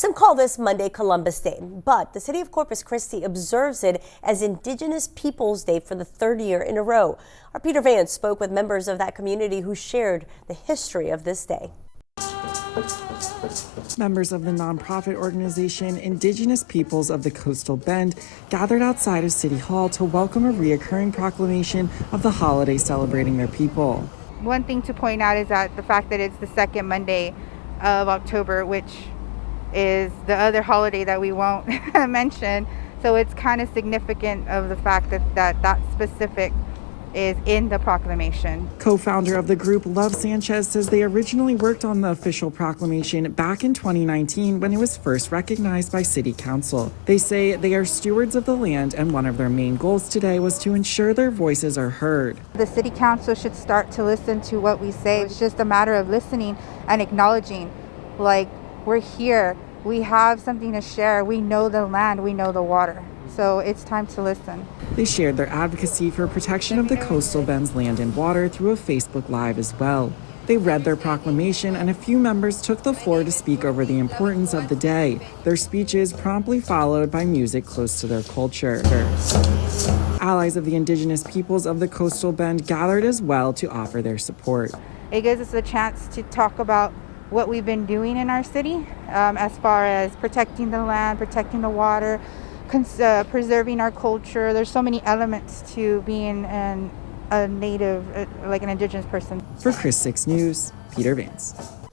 Some call this Monday Columbus Day, but the city of Corpus Christi observes it as Indigenous Peoples Day for the third year in a row. Our Peter Vance spoke with members of that community who shared the history of this day. Members of the nonprofit organization Indigenous Peoples of the Coastal Bend gathered outside of City Hall to welcome a reoccurring proclamation of the holiday celebrating their people. One thing to point out is that the fact that it's the second Monday of October, which is the other holiday that we won't mention. So it's kind of significant of the fact that specific is in the proclamation. Co-founder of the group, Love Sanchez, says they originally worked on the official proclamation back in 2019 when it was first recognized by City Council. They say they are stewards of the land, and one of their main goals today was to ensure their voices are heard. The City Council should start to listen to what we say. It's just a matter of listening and acknowledging, like, we're here, we have something to share, we know the land, we know the water. So it's time to listen. They shared their advocacy for protection of the Coastal Bend's land and water through a Facebook Live as well. They read their proclamation, and a few members took the floor to speak over the importance of the day. Their speeches promptly followed by music close to their culture. Allies of the Indigenous Peoples of the Coastal Bend gathered as well to offer their support. It gives us a chance to talk about what we've been doing in our city as far as protecting the land, protecting the water, preserving our culture. There's so many elements to being a native, like an Indigenous person. For Chris 6 News, Peter Vance.